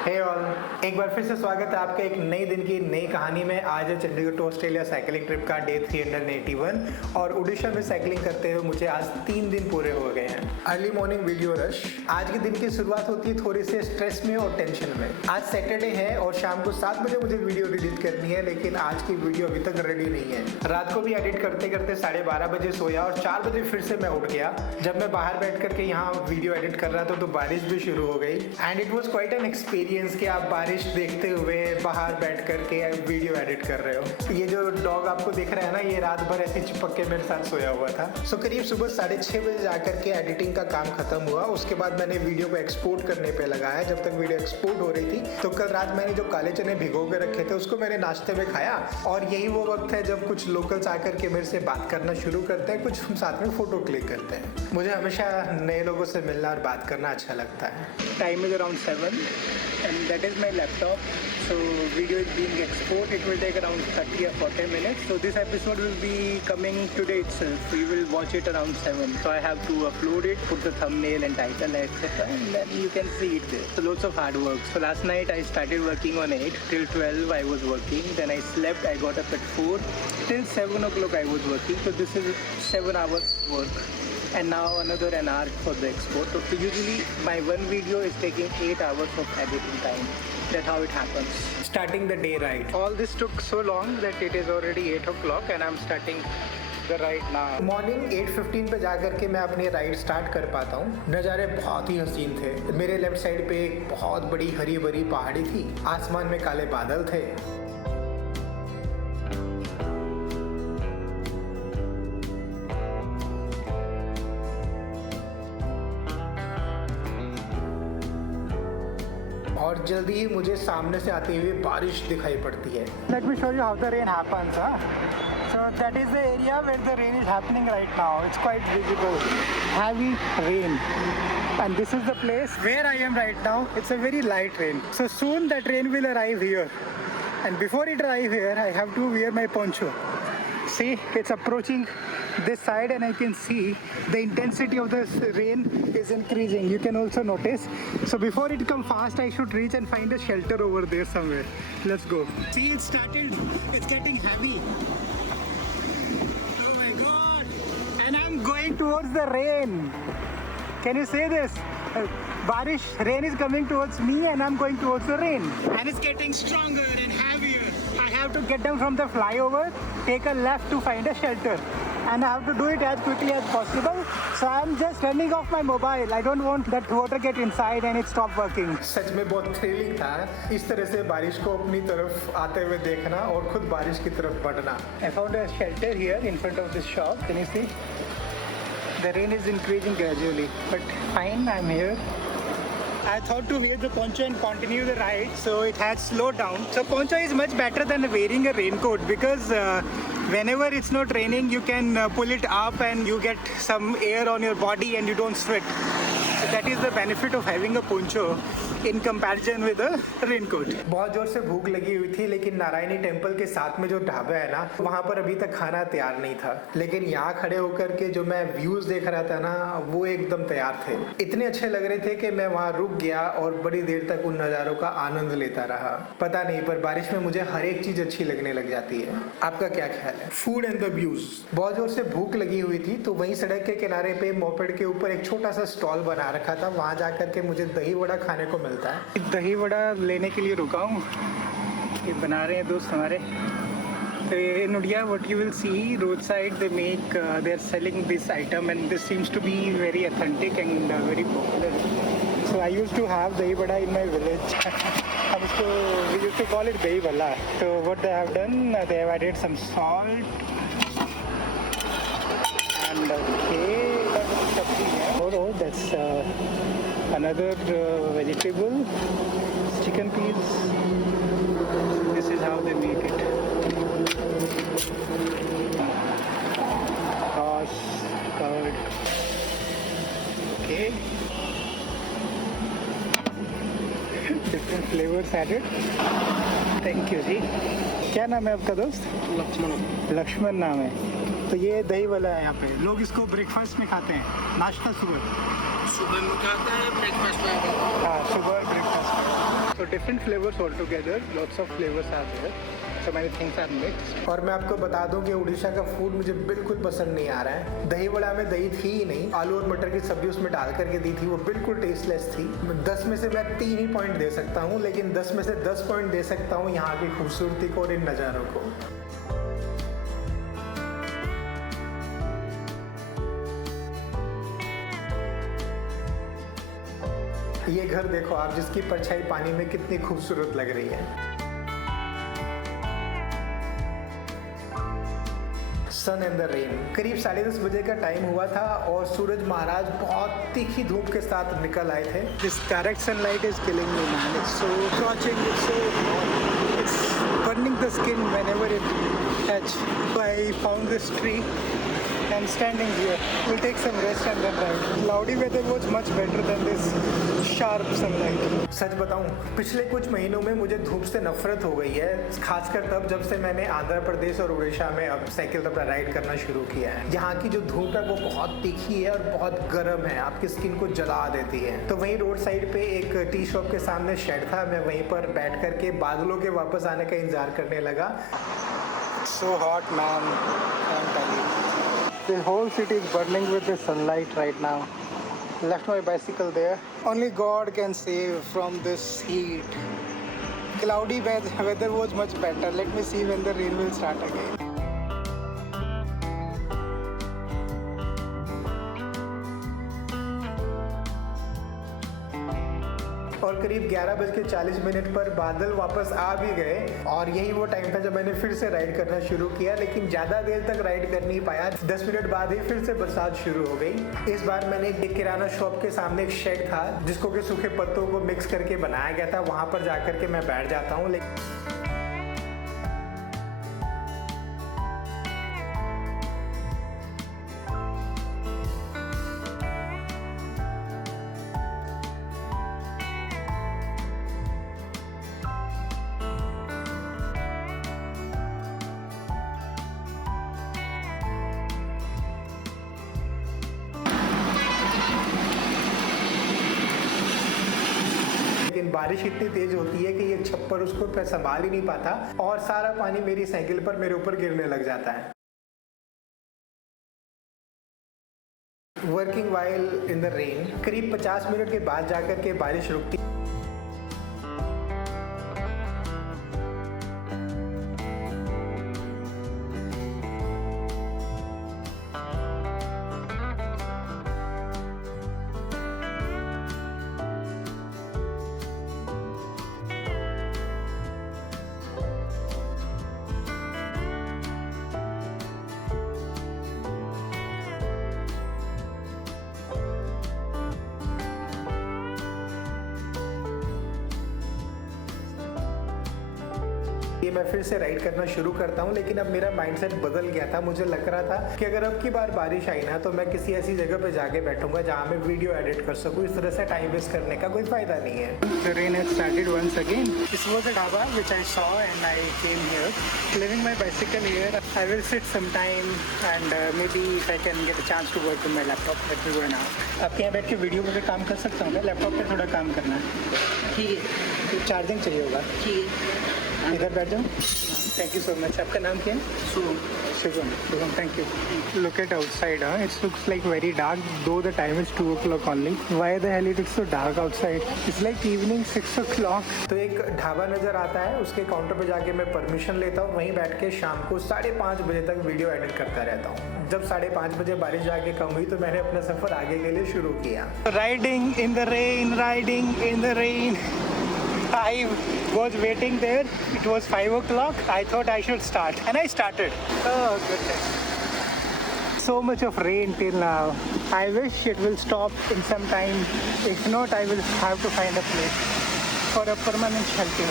हे all, एक बार फिर से स्वागत है आपका एक नई दिन की नई कहानी में। आज है Chandigarh to Australia cycling trip का डे 381 और उड़ीसा में साइकिलिंग करते हुए मुझे आज 3 दिन पूरे हो गए हैं। Early morning video rush. आज के दिन की शुरुआत होती है थोड़ी से स्ट्रेस में और टेंशन में। आज सैटरडे है और शाम को 7 बजे मुझे वीडियो एडिट करनी है, लेकिन आज की वीडियो अभी तक रेडी नहीं है। रात को भी एडिट करते करते 12:30 बजे सोया और 4 बजे फिर से मैं उठ गया। जब मैं बाहर बैठ करके यहाँ वीडियो एडिट कर रहा था तो बारिश भी शुरू हो गई and it was quite an experience कि आप बारिश देखते हुए बाहर बैठ करके वीडियो एडिट कर रहे हो। ये जो डॉग आपको दिख रहा है ना, ये रात भर ऐसे चिपक के मेरे साथ सोया हुआ था। करीब सुबह 6:30 बजे जाकर के एडिटिंग का काम खत्म हुआ। उसके बाद मैंने वीडियो को एक्सपोर्ट करने पे लगाया। जब तक वीडियो एक्सपोर्ट हो रही थी तो कल रात मैंने जो काले चने भिगो के रखे थे उसको मैंने नाश्ते में खाया। और यही वो वक्त है जब कुछ लोकल्स आकर के मेरे से बात करना शुरू करते हैं, कुछ हम साथ में फोटो क्लिक करते हैं। मुझे हमेशा नए लोगों से मिलना और बात करना अच्छा लगता है। Time is around 7 and that is my laptop, so video is being exported. It will take around 30 or 40 minutes, so this episode will be coming today itself. We will watch it around 7, so I have to upload it, put the thumbnail and title etc, and then you can see it there. So lots of hard work. So last night I started working on 8 till 12 I was working, then I slept. I got up at 4 till 7 o'clock I was working, so this is 7 hours work. And now another an hour for the export. So usually my one video is taking 8 hours of editing time. That's how it happens. Starting the day right. All this took so long that it is already 8 o'clock and I'm starting the ride now. Morning 8:15 पे जाकर के मैं अपनी ride start कर पाता हूँ। नज़ारे बहुत ही हसीन थे। मेरे लेफ्ट साइड पे एक बहुत बड़ी हरी भरी पहाड़ी थी। आसमान में काले बादल थे। और जल्दी ही मुझे सामने से आती हुई बारिश दिखाई पड़ती है। Let me show you how the rain happens, So that is the area where the rain is happening right now. It's quite visible. Heavy rain. And this is the place where I am right now. It's a very light rain. So soon that rain will arrive here. And before it arrive here, I have to wear my poncho. See, it's approaching this side and I can see the intensity of the rain is increasing. You can also notice. So before it come fast, I should reach and find a shelter over there somewhere. Let's go. See, it started, it's getting heavy. Oh my God. And I'm going towards the rain. Can you say this? Barish, rain is coming towards me and I'm going towards the rain. And it's getting stronger and heavier. I have to get down from the flyover, take a left to find a shelter. And I have to do it as quickly as possible. So I'm just turning off my mobile. I don't want that water get inside and it stop working. सच में बहुत thrilling था इस तरह से बारिश को अपनी तरफ आते हुए देखना और खुद बारिश की तरफ बढ़ना। I found a shelter here in front of this shop. Can you see? The rain is increasing gradually, but fine, I'm here. I thought to wear the poncho and continue the ride, so it has slowed down. So poncho is much better than wearing a raincoat because whenever it's not raining, you can pull it up and you get some air on your body and you don't sweat. So that is the benefit of having a poncho in comparison with a raincoat. बहुत जोर से भूख लगी हुई थी, लेकिन Narayani temple के साथ में जो ढाबा है ना, वहाँ पर अभी तक खाना तैयार नहीं था। लेकिन यहाँ खड़े होकर के जो मैं व्यूज देख रहा था ना, वो एकदम तैयार थे। इतने अच्छे लग रहे थे कि मैं वहाँ रुक गया और बड़ी देर तक उन नज़ारों का आनंद लेता रहा। पता नहीं, पर बारिश में मुझे हर एक चीज अच्छी लगने लग जाती है। आपका क्या ख्याल है? Food and the views. बहुत जोर से भूख लगी हुई थी, तो वहीं सड़क के किनारे पे मोपेड के ऊपर एक छोटा सा स्टॉल बना रखा था। वहाँ जाकर के मुझे दही वड़ा खाने को मिलता है। दही वड़ा लेने के लिए रुका हूँ। ये बना रहे हैं दोस्त हमारे। So in India, what you will see roadside, they are selling this item and this seems to be very authentic and very popular. So I used to have dahi vada in my village. We used to call it dahi vada. So what they have done, they have added some salt and that's another vegetable, chicken peas. This is how they make it. Sauce, curd. Okay. Different flavors added. Thank you जी। क्या नाम है आपका दोस्त? लक्ष्मण। लक्ष्मण नाम है। तो ये दही वाला है यहाँ पे। लोग इसको ब्रेकफास्ट में खाते हैं, नाश्ता सुबह में खाते हैं, ब्रेकफास्ट में। हाँ, सुबह ब्रेकफास्ट में। So different flavors altogether, lots of flavors are there. So many things are mixed. और मैं आपको बता दूं कि उड़ीसा का फूड मुझे बिल्कुल पसंद नहीं आ रहा है। दही वड़ा में दही थी ही नहीं, आलू और मटर की सब्जी उसमें डाल करके दी थी, वो बिल्कुल टेस्टलेस थी। 10 में से मैं 3 ही पॉइंट दे सकता हूँ, लेकिन 10 में से 10 पॉइंट दे सकता हूँ यहाँ की खूबसूरती को और इन नज़ारों को। ये घर देखो आप, जिसकी परछाई पानी में कितनी खूबसूरत लग रही है। सन एंड द रेन। करीब 10:30 बजे का टाइम हुआ था और सूरज महाराज बहुत तीखी धूप के साथ निकल आए थे। This direct sunlight is killing me, man. It's so scorching, it's so hot. It's burning the skin whenever it touch. So I found this tree and standing here. We'll take some rest and then ride. Cloudy weather was much better than this sharp sunlight. सच बताऊं, पिछले कुछ महीनों में मुझे धूप से नफरत हो गई है, खासकर तब जब से मैंने आंध्र प्रदेश और उड़ीसा में अब साइकिल अपना राइड करना शुरू किया है। यहाँ की जो धूप है वो बहुत तीखी है और बहुत गर्म है, आपकी स्किन को जला देती है। तो वहीं रोड साइड पे एक टी शॉप के सामने शेड था, मैं वहीं पर बैठ करके बादलों के वापस आने का इंतजार करने लगा। So hot, man. I'm telling you. The whole city is burning with the sunlight right now. Left my bicycle there. Only God can save from this heat. Cloudy weather was much better. Let me see when the rain will start again. और करीब 11:40 पर बादल वापस आ भी गए और यही वो टाइम था जब मैंने फिर से राइड करना शुरू किया, लेकिन ज़्यादा देर तक राइड कर नहीं पाया। 10 मिनट बाद ही फिर से बरसात शुरू हो गई। इस बार मैंने एक किराना शॉप के सामने एक शेड था जिसको कि सूखे पत्तों को मिक्स करके बनाया गया था, वहाँ पर जाकर के मैं बैठ जाता हूँ। लेकिन बारिश इतनी तेज होती है कि ये छप्पर उसको संभाल ही नहीं पाता और सारा पानी मेरी साइकिल पर मेरे ऊपर गिरने लग जाता है। Working while in the rain. करीब 50 मिनट के बाद जाकर के बारिश रुकती। ये मैं फिर से राइड करना शुरू करता हूँ, लेकिन अब मेरा माइंडसेट बदल गया था। मुझे लग रहा था कि अगर अब की बार बारिश आई ना तो मैं किसी ऐसी जगह पे जाके बैठूंगा जहाँ मैं वीडियो एडिट कर सकूँ। इस तरह से टाइम वेस्ट करने का कोई फायदा नहीं है। The rain has started once again. This was a dhaba which I saw and I came here. Leaving my bicycle here, I will sit some time and maybe if I can get a chance to work on my laptop, that will go now. आपके यहाँ बैठ के video पे काम कर सकता हूँ क्या? लैपटॉप पे थोड़ा काम करना है। ठीक है, तो चार्जिंग चाहिए होगा। ठीक है। इधर बैठ जाओ। Thank you so much. आपका नाम क्या है? Shubham. Shubham, thank you. Look at outside, huh? It looks like very dark, though the time is 2 o'clock only. Why the hell it is so dark outside? It's like evening 6 o'clock. तो एक ढाबा नजर आता है, उसके काउंटर पे जाके मैं permission लेता हूँ, वहीं बैठ के शाम को 5:30 बजे तक वीडियो एडिट करता रहता हूँ। जब 5:30 बजे बारिश जाके कम हुई तो मैंने अपना सफर आगे के लिए शुरू किया। Riding in the rain. I was waiting there. It was 5 o'clock. I thought I should start, and I started. Oh goodness! So much of rain till now. I wish it will stop in some time. If not, I will have to find a place for a permanent shelter.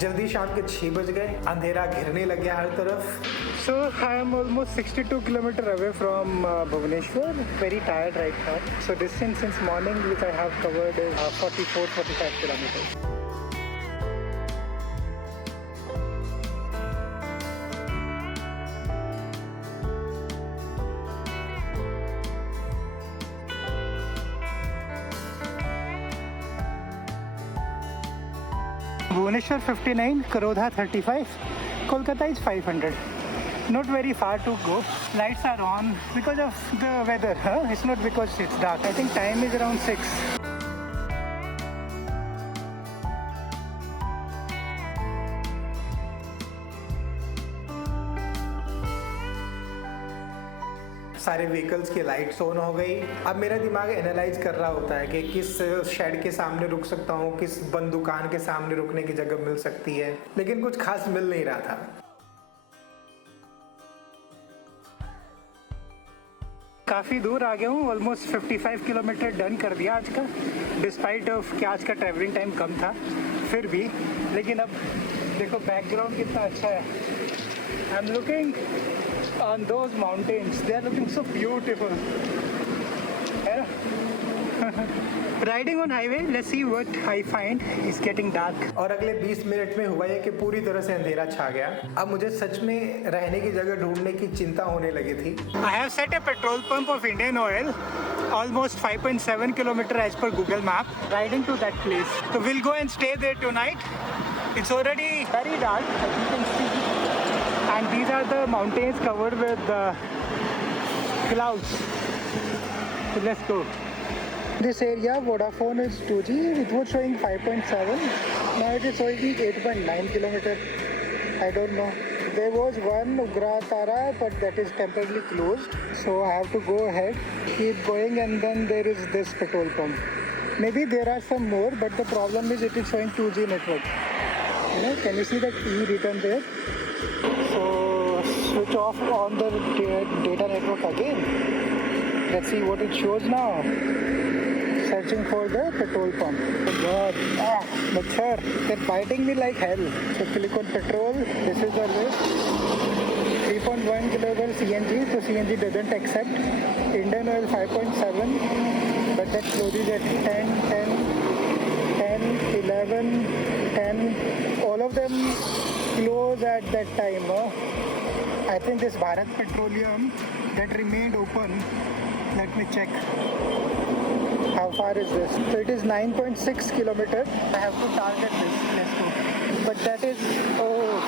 जल्दी शाम के 6 बज गए, अंधेरा घिरने लग गया हर तरफ। So I am almost 62 kilometers away from Bhubaneswar. Very tired right now. So distance since morning which I have covered is 44-45 kilometers. Bhubaneswar 59, Karodha 35, Kolkata is 500. Not very far to go. Lights are on because of the weather. It's not because it's dark. I think time is around 6. सारे vehicles की lights on हो गई। अब मेरा दिमाग analyse कर रहा होता है कि किस शेड के सामने रुक सकता हूँ, किस बंद दुकान के सामने रुकने की जगह मिल सकती है, लेकिन कुछ खास मिल नहीं रहा था। काफ़ी दूर आ गया हूँ, ऑलमोस्ट 55 किलोमीटर डन कर दिया आज का, डिस्पाइट ऑफ कि आज का ट्रैवलिंग टाइम कम था फिर भी। लेकिन अब देखो बैकग्राउंड कितना अच्छा है। I am looking on those mountains, they are looking so beautiful. Riding on highway, let's see what I find. It's getting dark. और अगले 20 मिनट में हुआ है कि पूरी तरह से अंधेरा छा गया। अब मुझे सच में रहने की जगह ढूंढने की चिंता होने लगी थी। I have set a petrol pump of Indian Oil, almost 5.7 kilometers as per Google Map. Riding to that place. So we'll go and stay there tonight. It's already very dark, as you can see. And these are the mountains covered with clouds. So let's go. This area Vodafone is 2G. It was showing 5.7. Now it is showing 8.9 kilometers. I don't know. There was one Ugratara, but that is temporarily closed. So I have to go ahead, keep going, and then there is this petrol pump. Maybe there are some more, but the problem is it is showing 2G network. You know, can you see that E written there? So switch off on the data network again. Let's see what it shows now. Searching for the petrol pump. Oh God, machhar, they're biting me like hell. So click on petrol. This is the list. 3.1 kilogram CNG. So CNG doesn't accept. Indian Oil 5.7, but that closes at 10, 11, 10. All of them close at that time. I think this Bharat Petroleum that remained open. Let me check. How far is this? So it is 9.6 kilometers. I have to target this. Let's go. But that is,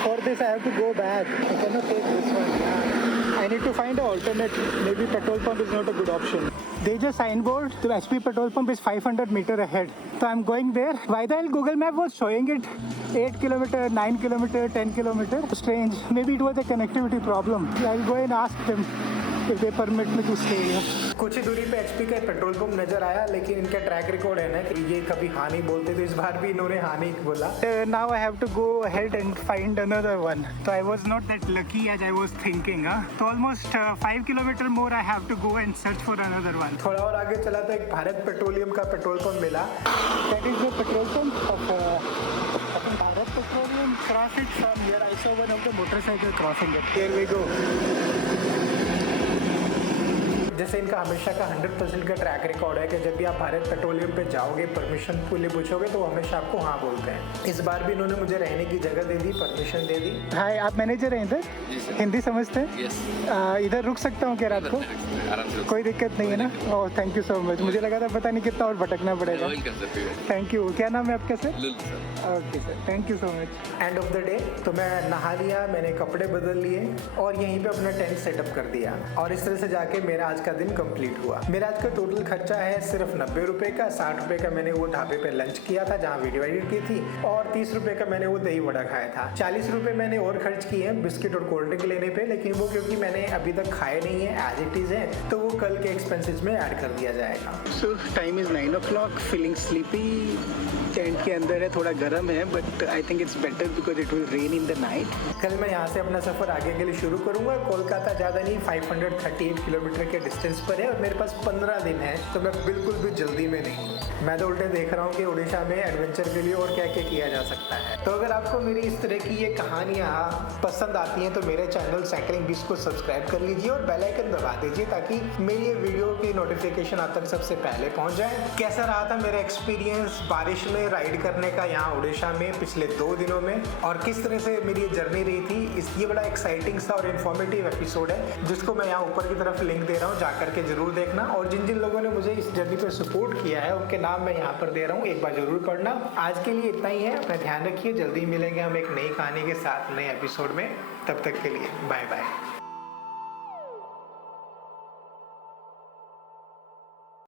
for this I have to go back. I cannot take this one. I need to find an alternate. Maybe petrol pump is not a good option. There's a signboard. The HP petrol pump is 500 meters ahead. So I'm going there. Why the hell Google Map was showing it 8 kilometers, 9 kilometers, 10 kilometers? Strange. Maybe it was a connectivity problem. I'll go and ask them if they permit me to stay here. कुछ ही दूरी पे HP का petrol pump नजर आया, लेकिन इनका track record है ना कि ये कभी हाँ नहीं बोलते, तो इस बार भी इन्होंने हाँ नहीं बोला। Now I have to go ahead and find another one. So I was not that lucky as I was thinking. So almost 5 kilometers more I have to go and search for another one. थोड़ा और आगे चला तो एक Bharat petroleum का petrol pump मिला। That is the petrol pump of Bharat Petroleum. Cross it from here. I saw one of the motorcycle crossing it. Here we go. जैसे इनका हमेशा का 100% का ट्रैक रिकॉर्ड है कि जब भी आप भारत पेट्रोलियम पे जाओगे, परमिशन के लिए पूछोगे तो हमेशा आपको हाँ बोलते हैं। इस बार भी इन्होंने मुझे रहने की जगह दे दी, परमिशन दे दी। हाय, आप मैनेजर हैं इधर? हिंदी समझते हैं? इधर रुक सकता हूँ क्या रात को? कोई दिक्कत नहीं है ना? ओह, थैंक यू सो मच। मुझे लगा था पता नहीं कितना और भटकना पड़ेगा। Thank you. क्या नाम है आपका sir? Okay sir, thank you so much. End of the day तो मैं नहा लिया, मैंने कपड़े बदल लिए और यहीं पे अपना टेंट सेटअप कर दिया, और इस तरह से जाके मेरा आज का दिन कंप्लीट हुआ। मेरा आज का टोटल खर्चा है सिर्फ 90 रुपए का। 60 रुपए का मैंने वो ढाबे पे लंच किया था जहाँ वीडियो एडिट की थी, और 30 रुपए का मैंने वो दही वड़ा खाया था। 40 रुपए मैंने और खर्च किए हैं बिस्किट और कोल्ड ड्रिंक लेने पे, लेकिन वो क्योंकि मैंने अभी तक खाए नहीं है, एज इट इज है, तो वो कल के एक्सपेंसेस में ऐड कर दिया जाएगा। सो time is 9 o'clock, feeling sleepy. Tent के अंदर है, थोड़ा गर्म है, but I think it's better because it will rain in the night. कल मैं यहाँ से अपना सफर आगे के लिए शुरू करूंगा। कोलकाता ज़्यादा नहीं, 538 किलोमीटर के डिस्टेंस पर है और मेरे पास 15 दिन है, तो मैं बिल्कुल भी जल्दी में नहीं हूँ। मैं तो उल्टे देख रहा हूँ कि उड़ीसा में एडवेंचर के लिए और क्या क्या किया जा सकता है। तो अगर आपको मेरी इस तरह की ये कहानियाँ पसंद आती हैं तो मेरे चैनल साइकिलिंग बीस्ट को सब्सक्राइब कर लीजिए और बेल आइकन दबा दीजिए ताकि मेरी ये वीडियो की नोटिफिकेशन आप तक सबसे पहले पहुंच जाए। कैसा रहा था मेरा एक्सपीरियंस बारिश में राइड करने का यहाँ उड़ीसा में पिछले 2 दिनों में, और किस तरह से मेरी ये जर्नी रही थी, ये बड़ा एक्साइटिंग सा और इन्फॉर्मेटिव एपिसोड है जिसको मैं यहाँ ऊपर की तरफ लिंक दे रहा हूँ, जा करके जरूर देखना। और जिन जिन लोगों ने मुझे इस जर्नी पे सपोर्ट किया है उनके नाम मैं यहाँ पर दे रहा हूँ, एक बार जरूर करना। आज के लिए इतना ही है, अपना ध्यान रखिए, जल्दी मिलेंगे हम एक नई कहानी के साथ नए एपिसोड में। तब तक के लिए बाय बाय।